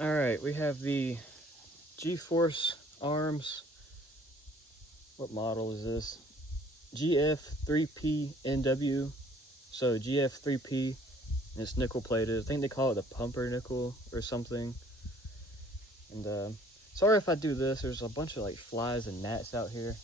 All right, we have the GFORCE arms. What model is this? GF3P NW. So GF3P, and it's nickel plated. I think they call it the pumper nickel or something. And sorry if I do this. There's a bunch of like flies and gnats out here.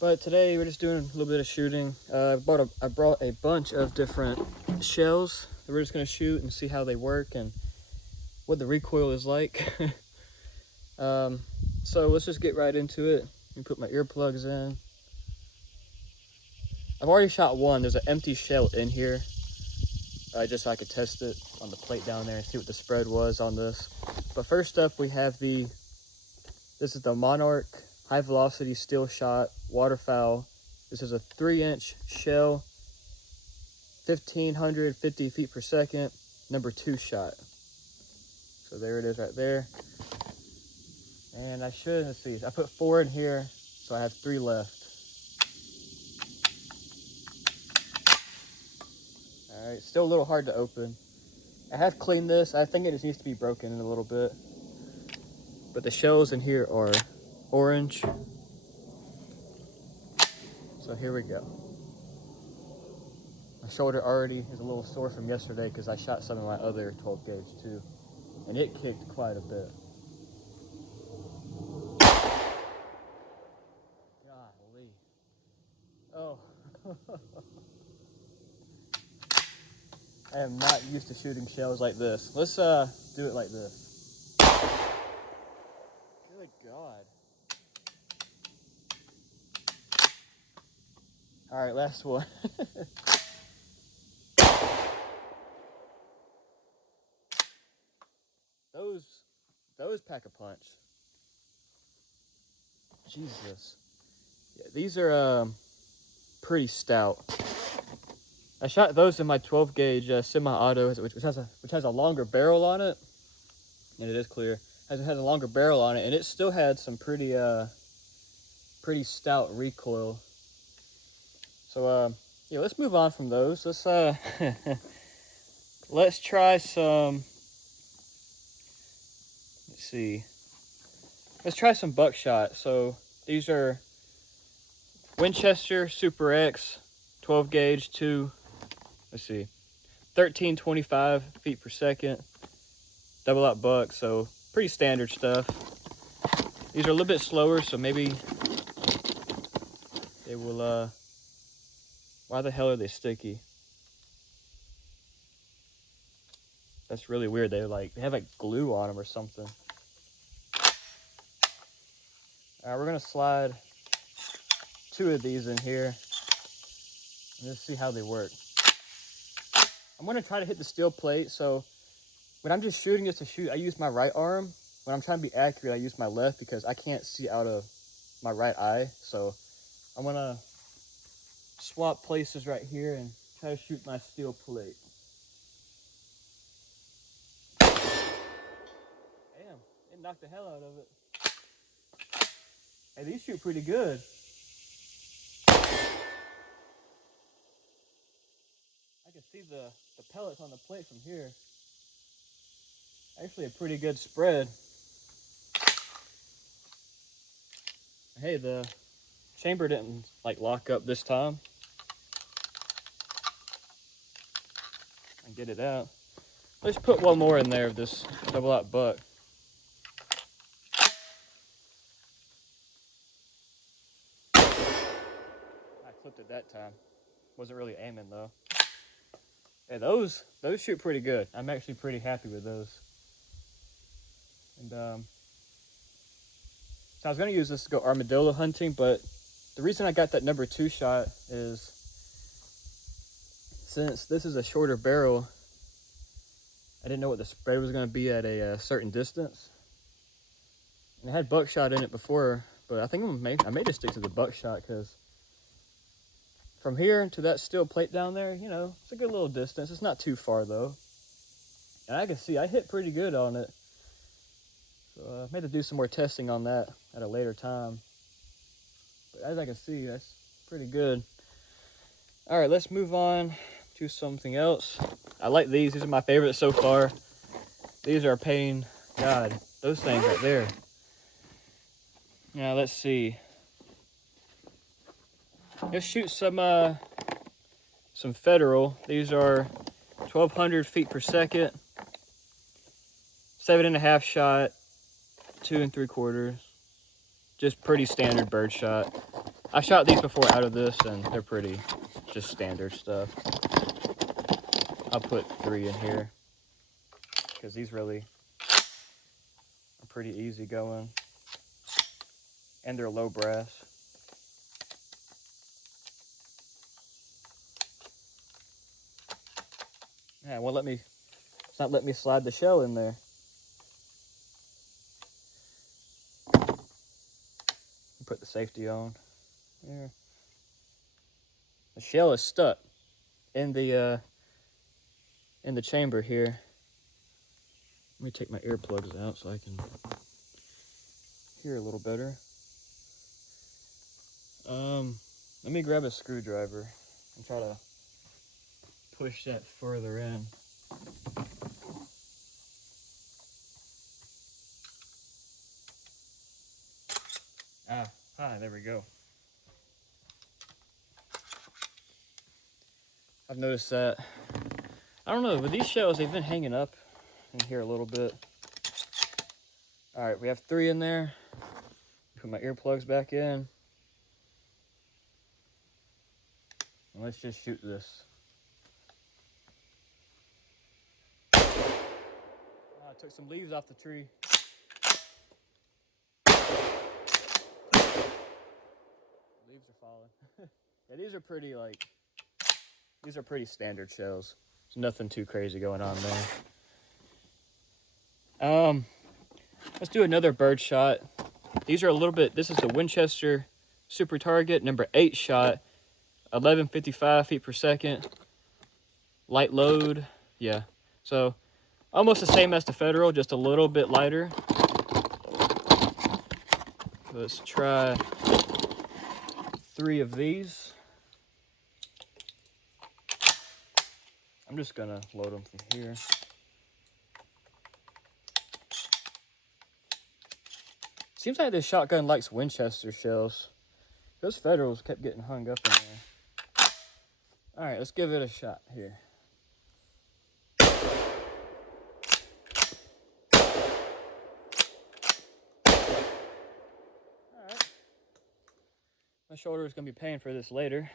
But today we're just doing a little bit of shooting. I brought a bunch of different shells that we're just gonna shoot and see how they work and what the recoil is like. So let's just get right into it. Let me put my earplugs in. I've already shot one. There's an empty shell in here. Just so I could test it on the plate down there and see what the spread was on this. But first up, we have this is the Monarch high velocity steel shot waterfowl. This is a 3-inch shell, 1,550 feet per second, number 2 shot. So there it is right there. And let's see, I put 4 in here, so I have 3 left. All right, still a little hard to open. I have cleaned this. I think it just needs to be broken in a little bit. But the shells in here are orange. So here we go. My shoulder already is a little sore from yesterday because I shot some of my other 12 gauge too. And it kicked quite a bit. Golly. Oh. I am not used to shooting shells like this. Let's do it like this. Good God. All right, last one. Those pack a punch. Jesus. Yeah, these are pretty stout. I shot those in my 12 gauge semi-auto, which has a longer barrel on it, and it is clear. It has a longer barrel on it, and it still had some pretty stout recoil. So yeah, let's move on from those. Let's let's try some. Let's see. Let's try some buckshot. So these are Winchester Super X 12 gauge 2. Let's see, 1,325 feet per second, double out buck, so pretty standard stuff. These are a little bit slower, so maybe they will, why the hell are they sticky? That's really weird. They have like glue on them or something. All right, we're gonna slide 2 of these in here and just see how they work. I'm gonna try to hit the steel plate, so when I'm just shooting just to shoot, I use my right arm. When I'm trying to be accurate, I use my left because I can't see out of my right eye. So I'm gonna swap places right here and try to shoot my steel plate. Damn, it knocked the hell out of it. Hey, these shoot pretty good. I can see the pellets on the plate from here. Actually a pretty good spread. Hey, the chamber didn't like lock up this time. And get it out. Let's put one more in there of this double out buck. I clipped it that time. Wasn't really aiming though. Yeah, those shoot pretty good. I'm actually pretty happy with those. And so I was gonna use this to go armadillo hunting, but the reason I got that number 2 shot is since this is a shorter barrel, I didn't know what the spread was gonna be at a certain distance. And it had buckshot in it before, but I think I may just stick to the buckshot because from here to that steel plate down there, you know, it's a good little distance. It's not too far though. And I can see I hit pretty good on it. So I may have to do some more testing on that at a later time. But as I can see, that's pretty good. All right, let's move on to something else. I like these. These are my favorites so far. These are a pain God, those things right there. Now let's see. Let's shoot some federal. These are 1,200 feet per second, 7.5 shot, 2 3/4. Just pretty standard bird shot. I shot these before out of this, and they're pretty just standard stuff. I'll put 3 in here because these really are pretty easy going, and they're low brass. Yeah, well, it's not letting me slide the shell in there. Put the safety on. There. The shell is stuck in the chamber here. Let me take my earplugs out so I can hear a little better. Let me grab a screwdriver and try to push that further in. There we go. I've noticed that. I don't know, but these shells, they've been hanging up in here a little bit. All right, we have 3 in there. Put my earplugs back in. And let's just shoot this. I took some leaves off the tree. Leaves are falling. Yeah, these are pretty standard shells. There's nothing too crazy going on there. Let's do another bird shot. These are a little bit, this is the Winchester Super Target, number 8 shot, 1155 feet per second. Light load, yeah. So almost the same as the Federal, just a little bit lighter. Let's try 3 of these. I'm just gonna load them from here. Seems like this shotgun likes Winchester shells. Those Federals kept getting hung up in there. All right, let's give it a shot here. All right. My shoulder is gonna be paying for this later.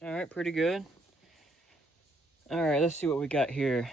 All right, pretty good. All right, let's see what we got here.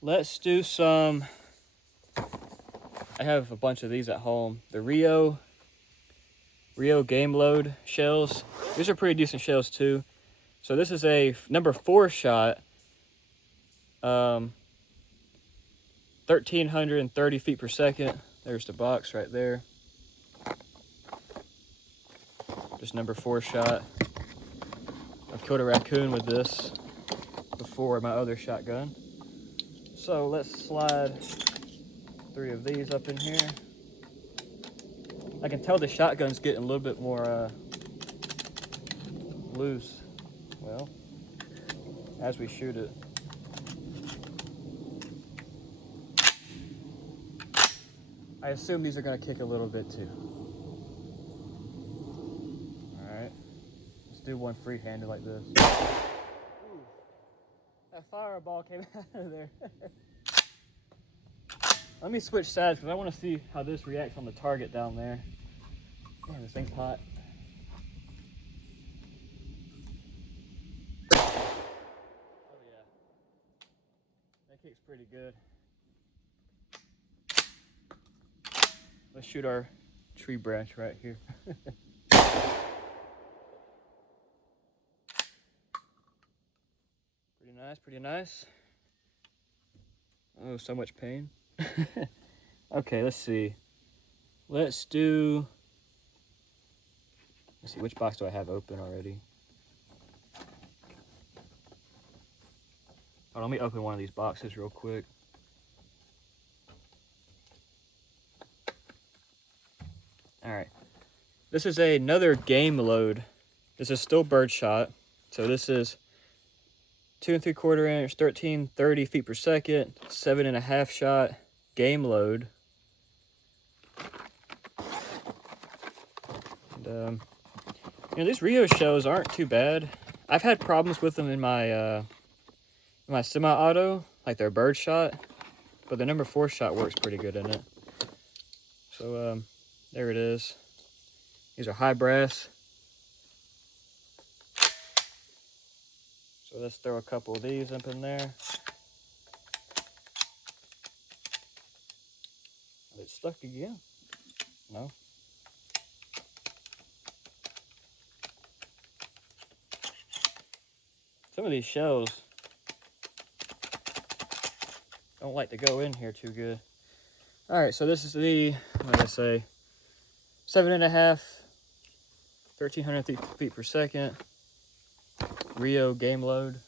Let's do some, I have a bunch of these at home. The Rio Game Load shells. These are pretty decent shells too. So this is a number 4 shot. 1,330 feet per second. There's the box right there. Just number 4 shot. I've killed a raccoon with this before my other shotgun. So let's slide 3 of these up in here. I can tell the shotgun's getting a little bit more loose. Well, as we shoot it. I assume these are gonna kick a little bit too. All right, let's do one free-handed like this. Ooh, that fireball came out of there. Let me switch sides because I want to see how this reacts on the target down there. Man, this thing's hot. Oh yeah, that kicks pretty good. Let's shoot our tree branch right here. Pretty nice, pretty nice. Oh, so much pain. Okay, let's see. Let's see, which box do I have open already? Oh, let me open one of these boxes real quick. All right, this is another game load. This is still bird shot. So this is 2 3/4 inch, 1330 feet per second, 7.5 shot game load. And, you know, these Rio shells aren't too bad. I've had problems with them in my semi-auto, like their bird shot, but the number 4 shot works pretty good in it. So there it is. These are high brass. So let's throw a couple of these up in there. Are they stuck again? No. Some of these shells don't like to go in here too good. All right, so this is the, what did I say, 7.5, 1300 feet per second, Rio game load.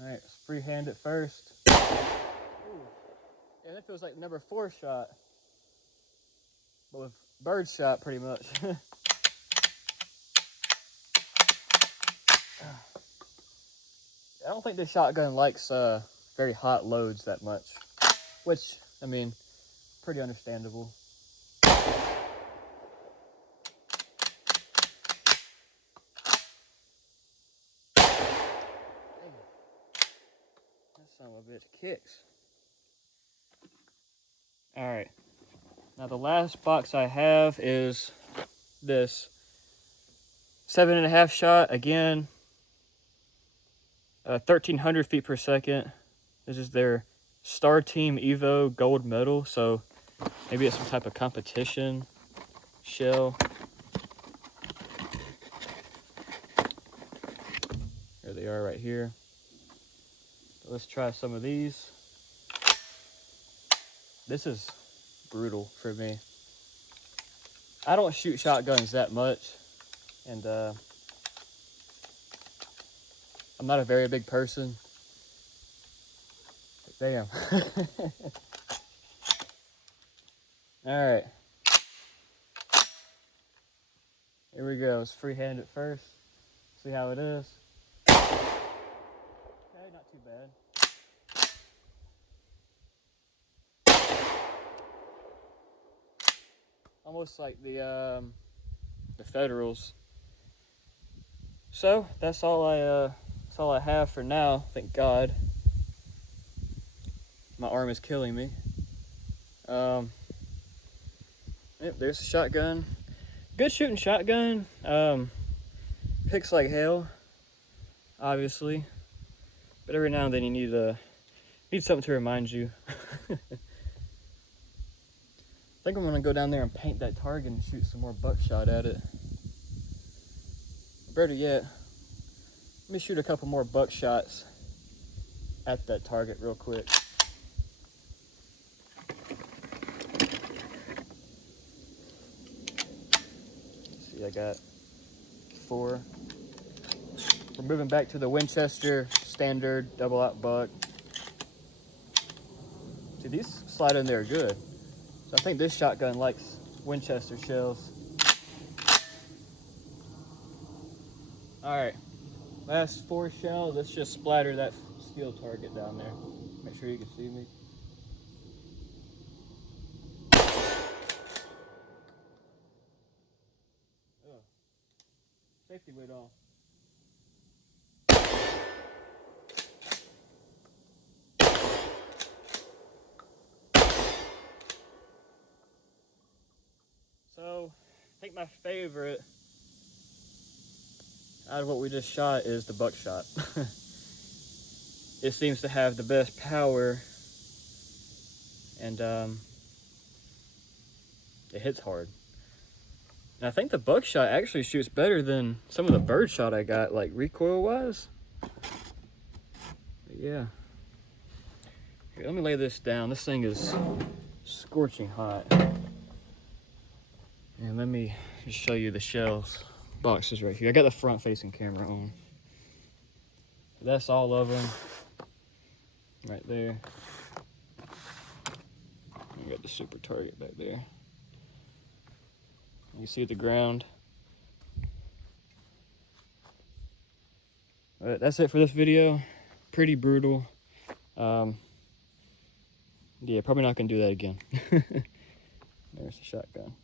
All right, let's freehand it first. Ooh. Yeah, that feels like number 4 shot, but with bird shot pretty much. I don't think this shotgun likes very hot loads that much, which, I mean, pretty understandable. That son of a bitch kicks. All right, now the last box I have is this 7.5 shot, again, 1300 feet per second. This is their Team Evo gold medal, so maybe it's some type of competition shell. Here they are right here. So let's try some of these. This is brutal for me. I don't shoot shotguns that much, and I'm not a very big person. But damn. All right. Here we go. Let's freehand it first. See how it is. Okay, not too bad. Almost like the Federals. So that's all I have for now. Thank God. My arm is killing me. Yep, there's a shotgun. Good shooting shotgun. Picks like hell, obviously. But every now and then you need something to remind you. I think I'm gonna go down there and paint that target and shoot some more buckshot at it. Better yet, let me shoot a couple more buckshots at that target real quick. Let's see, I got 4. We're moving back to the Winchester standard double out buck. See, these slide in there good. So I think this shotgun likes Winchester shells. All right, last 4 shells. Let's just splatter that steel target down there. Make sure you can see me. Oh, safety went off. So, I think my favorite out of what we just shot is the buckshot. It seems to have the best power, and it hits hard. And I think the buckshot actually shoots better than some of the bird shot I got, like recoil-wise. Yeah. Here, let me lay this down. This thing is scorching hot. And let me just show you the shells boxes right here. I got the front-facing camera on. That's all of them right there. I got the super target back there. You see the ground. But that's it for this video. Pretty brutal. Yeah, probably not gonna do that again. There's the shotgun.